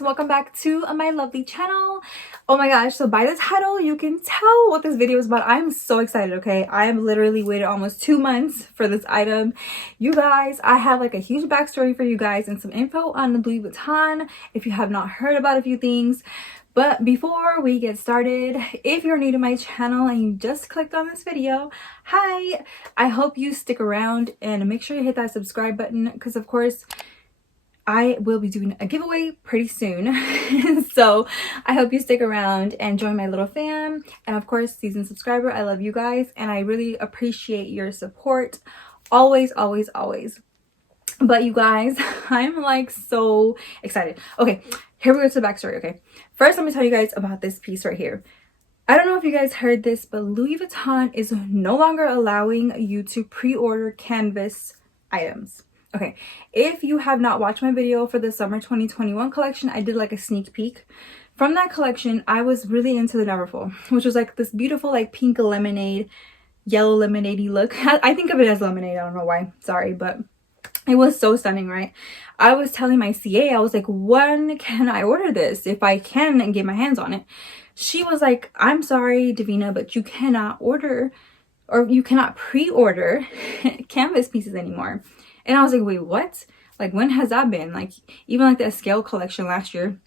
guys, welcome back to my lovely channel. Oh my gosh, so by the title you can tell what this video is about. I'm so excited. Okay, I am literally waited almost 2 months for this item. You guys, I have like a huge backstory for you guys and some info on Louis Vuitton if you have not heard about a few things. But before we get started, if you're new to my channel and you just clicked on this video, hi, I hope you stick around and make sure you hit that subscribe button, because of course I will be doing a giveaway pretty soon. So I hope you stick around and join my little fam. And of course, seasoned subscriber, I love you guys and I really appreciate your support. Always, always, always. But you guys, I'm like so excited. Okay, here we go to the backstory. Okay, first let me tell you guys about this piece right here. I don't know if you guys heard this, but Louis Vuitton is no longer allowing you to pre-order canvas items. Okay, if you have not watched my video for the summer 2021 collection, I did like a sneak peek. From that collection, I was really into the Neverfull, which was like this beautiful like pink lemonade, yellow lemonade-y look. I think of it as lemonade, I don't know why, sorry, but it was so stunning, right? I was telling my CA, I was like, when can I order this if I can and get my hands on it? She was like, I'm sorry, Davina, but you cannot order or you cannot pre-order canvas pieces anymore. And I was like, wait, what? Like, when has that been? Like, even like the scale collection last year,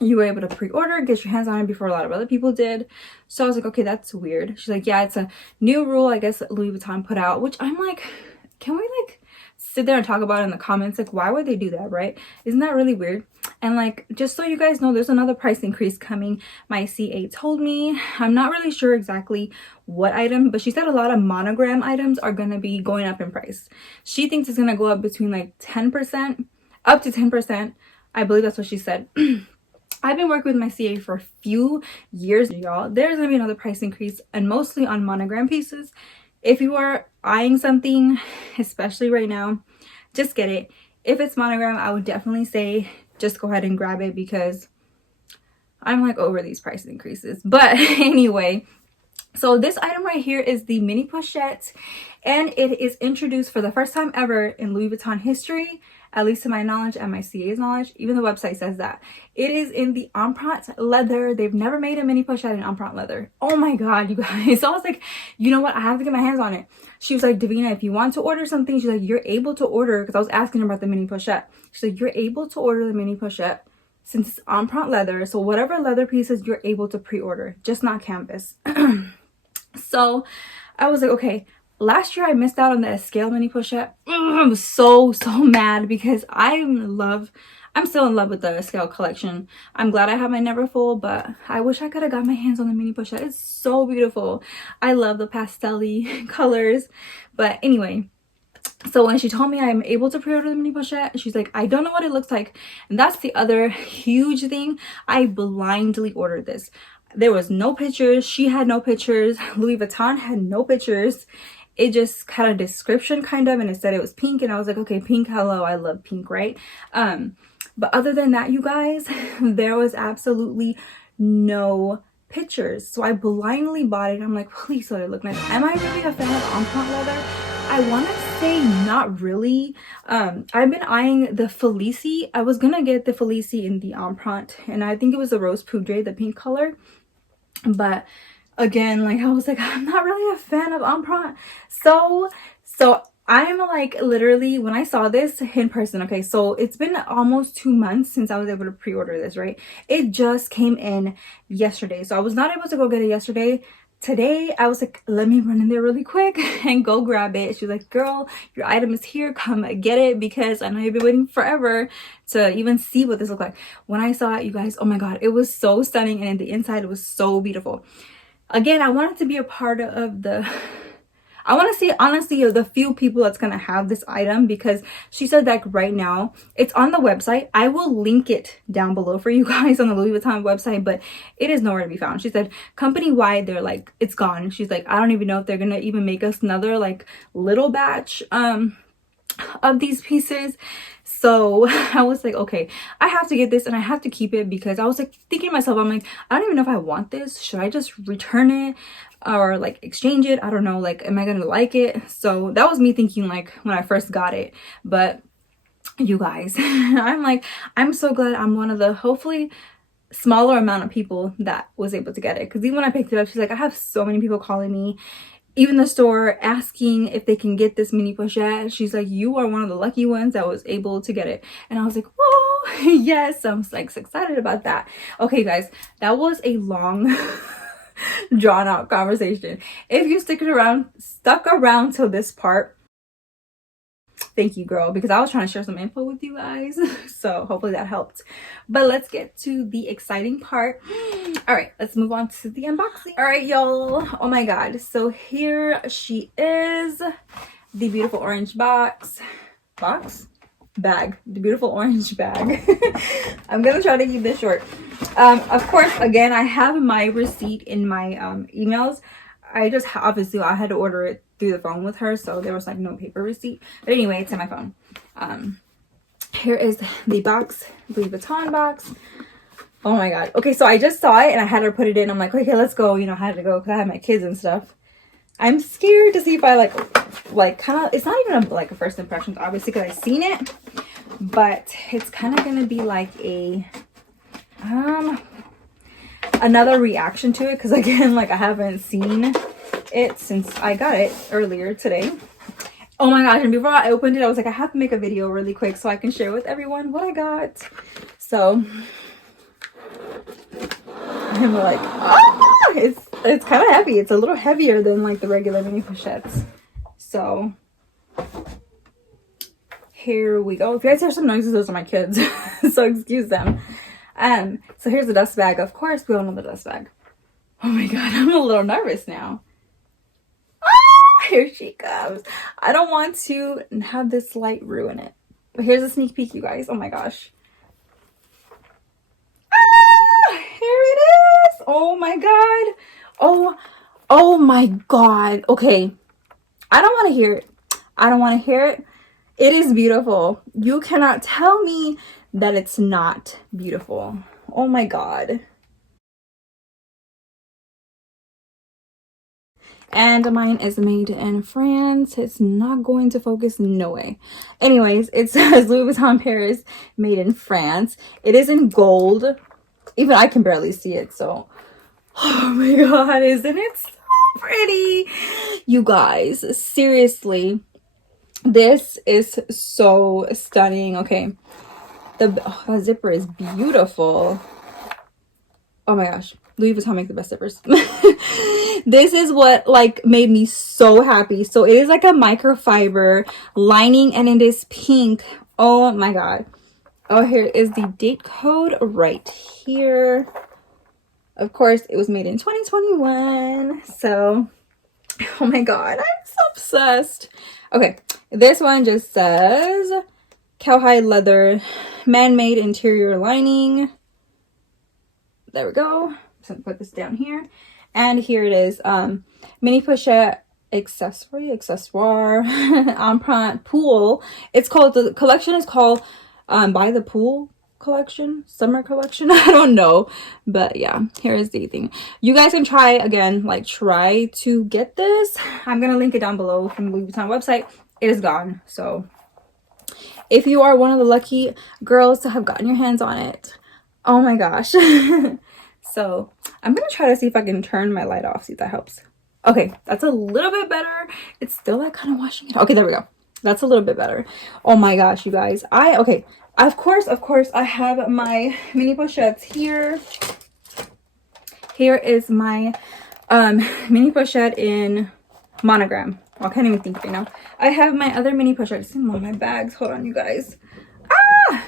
you were able to pre-order, get your hands on it before a lot of other people did. So I was like, okay, that's weird. She's like, yeah, it's a new rule, I guess, that Louis Vuitton put out, which I'm like, can we like sit there and talk about it in the comments? Like, why would they do that, right? Isn't that really weird? And like, just so you guys know, there's another price increase coming. My CA told me. I'm not really sure exactly what item, but she said a lot of monogram items are going to be going up in price. She thinks it's going to go up between like 10%, up to 10%. I believe that's what she said. I've been working with my CA for a few years, y'all. There's going to be another price increase, and mostly on monogram pieces. If you are eyeing something, especially right now, just get it. If it's monogram, I would definitely say just go ahead and grab it, because I'm like over these price increases. But anyway, so this item right here is the mini pochette, and it is introduced for the first time ever in Louis Vuitton history, at least to my knowledge and my CA's knowledge. Even the website says that. It is in the empreinte leather. They've never made a mini pochette in empreinte leather. Oh my god, you guys. So I was like, you know what? I have to get my hands on it. She was like, Davina, if you want to order something, she's like, you're able to order, because I was asking her about the mini pochette. She's like, you're able to order the mini pochette since it's empreinte leather. So whatever leather pieces you're able to pre-order, just not canvas. So I was like, okay. Last year I missed out on the scale mini pochette. I was so mad, because I'm still in love with the scale collection. I'm glad I have my Neverfull, but I wish I could have got my hands on the mini pochette. It's so beautiful. I love the pastel-y colors. But anyway, so when she told me I'm able to pre-order the mini pochette, she's like, I don't know what it looks like. And that's the other huge thing. I blindly ordered this. There was no pictures. She had no pictures. Louis Vuitton had no pictures. It just had a description kind of, and it said it was pink, and I was like, okay, pink, hello, I love pink, right? But other than that, you guys, there was absolutely no pictures. So I blindly bought it. I'm like, please let it look nice. Am I really a fan of empreinte leather? I want to say not really. I've been eyeing the Felicie. I was gonna get the Felicie in the empreinte, and I think it was the Rose Poudre, the pink color, but again, like, I was like, I'm not really a fan of empreinte. So I'm like, literally, when I saw this in person, okay, so it's been almost 2 months since I was able to pre-order this, right? It just came in yesterday, so I was not able to go get it yesterday. Today I was like, let me run in there really quick and go grab it. She was like, girl, your item is here, come get it, because I know you've been waiting forever to even see what this looked like. When I saw it, you guys, oh my god, it was so stunning, and the inside, it was so beautiful. Again, I wanted to be a part of the, I want to say honestly, the few people that's going to have this item, because she said that right now it's on the website. I will link it down below for you guys on the Louis Vuitton website, but it is nowhere to be found. She said company wide, they're like, it's gone. She's like, I don't even know if they're going to even make us another like little batch of these pieces. So I was like, okay, I have to get this and I have to keep it, because I was like thinking to myself, I'm like, I don't even know if I want this. Should I just return it or like exchange it? I don't know, like, am I gonna like it? So that was me thinking like when I first got it. But you guys, I'm so glad I'm one of the hopefully smaller amount of people that was able to get it. Because even when I picked it up, she's like, I have so many people calling me, even the store, asking if they can get this mini pochette. She's like, you are one of the lucky ones that was able to get it. And I was like, whoa, yes, I'm like so excited about that. Okay guys, that was a long drawn out conversation. If you stuck around till this part, thank you, girl, because I was trying to share some info with you guys. So hopefully that helped. But let's get to the exciting part. All right, let's move on to the unboxing. All right, y'all. Oh my god. So here she is, the beautiful orange bag, the beautiful orange bag. I'm gonna try to keep this short. Of course, again, I have my receipt in my emails. I just obviously I had to order it through the phone with her, so there was like no paper receipt. But anyway, it's in my phone. Here is the box, Louis Vuitton box. Oh my god. Okay, so I just saw it and I had her put it in. I'm like, okay, let's go. You know, I had to go because I had my kids and stuff. I'm scared to see if I like kind of, it's not even like a first impressions, obviously, because I've seen it, but it's kind of gonna be like a another reaction to it, because again, like I haven't seen it since I got it earlier today. Oh my gosh, and before I opened it, I was like, I have to make a video really quick so I can share with everyone what I got. So I'm like, ah, it's kind of heavy. It's a little heavier than like the regular mini pochettes. So here we go. If you guys hear some noises, those are my kids. So excuse them. So here's the dust bag. Of course, we all know the dust bag. Oh my god, I'm a little nervous now. Ah, here she comes. I don't want to have this light ruin it. But here's a sneak peek, you guys. Oh my gosh. Ah, here it is. Oh my god. Oh my god. Okay. I don't want to hear it. I don't want to hear it. It is beautiful. You cannot tell me that it's not beautiful. Oh my god. And mine is made in France. It's not going to focus, no way. Anyways, it says Louis Vuitton Paris, made in France. It is in gold. Even I can barely see it, so. Oh my god, isn't it so pretty? You guys, seriously, this is so stunning. Okay, the zipper is beautiful. Oh my gosh, Louis Vuitton make the best zippers. This is what like made me so happy. So it is like a microfiber lining and it is pink. Oh my god. Oh, here is the date code right here. Of course, it was made in 2021. So, oh my god, I'm so obsessed. Okay, this one just says cowhide leather, man-made interior lining. There we go. So put this down here. And here it is. Mini pochette accessoire empreinte pool. It's called, the collection is called By the Pool collection, summer collection. I don't know, but yeah, here is the thing. You guys can try again, like try to get this. I'm gonna link it down below from the Louis Vuitton website. It is gone, so if you are one of the lucky girls to have gotten your hands on it, oh my gosh. So I'm gonna try to see if I can turn my light off, see if that helps. Okay, that's a little bit better. It's still like kind of washing it. Okay, there we go. That's a little bit better. Oh my gosh, you guys. Okay, of course, I have my mini pochettes here. Here is my mini pochette in monogram. Well, I can't even think right now. I have my other mini pochettes in one of my bags. Hold on, you guys. Ah!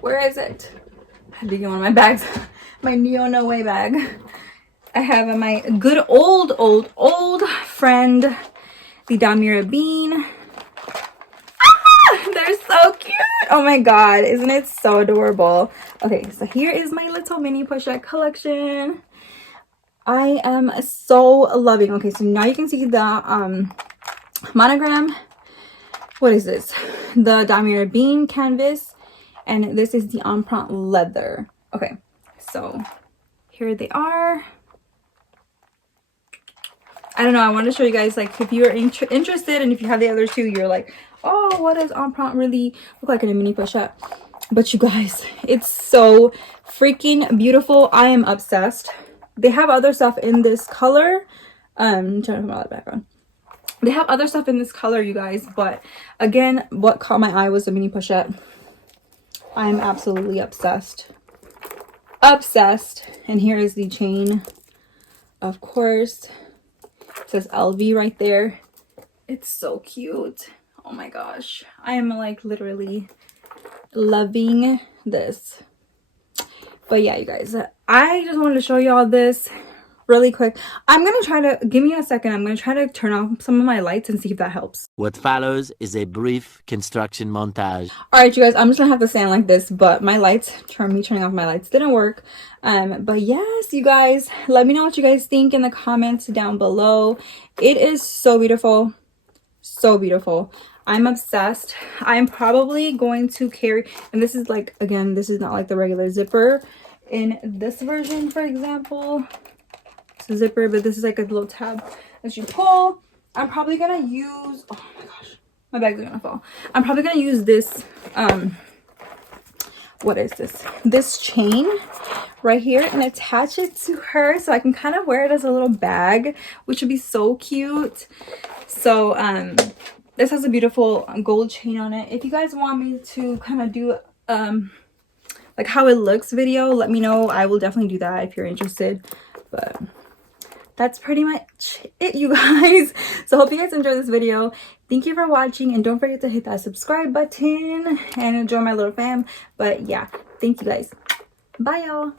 Where is it? I had to get one of my bags. My Neo No Way bag. I have my good old friend, the Damier Bean. They're so cute. Oh my god, isn't it so adorable? Okay, so here is my little mini pochette collection. I am so loving. Okay, so now you can see the monogram. What is this? The Damier Bean canvas, and this is the empreinte leather. Okay, so here they are. I don't know, I want to show you guys, like, if you're interested and if you have the other two, you're like, oh, what does Empreinte really look like in a mini pochette? But you guys, it's so freaking beautiful. I am obsessed. They have other stuff in this color. Turn my light back on. They have other stuff in this color, you guys, but again, what caught my eye was the mini pochette. I am absolutely obsessed. Obsessed. And here is the chain. Of course, it says LV right there. It's so cute. Oh my gosh, I am like literally loving this. But yeah, you guys, I just wanted to show y'all this really quick. I'm gonna try to, give me a second, I'm gonna try to turn off some of my lights and see if that helps. What follows is a brief construction montage. All right, you guys, I'm just gonna have to stand like this, but my lights, turning off my lights didn't work. But yes, you guys, let me know what you guys think in the comments down below. It is so beautiful, so beautiful. I'm obsessed. I'm probably going to carry, and this is like, again, this is not like the regular zipper in this version, for example. It's a zipper, but this is like a little tab that you pull. I'm probably gonna use, oh my gosh, my bags are gonna fall. I'm probably gonna use this, what is this chain right here and attach it to her so I can kind of wear it as a little bag, which would be so cute. So this has a beautiful gold chain on it. If you guys want me to kind of do like how it looks video, let me know. I will definitely do that if you're interested. But that's pretty much it, you guys. So hope you guys enjoyed this video. Thank you for watching, and don't forget to hit that subscribe button and join my little fam. But yeah, thank you guys. Bye y'all.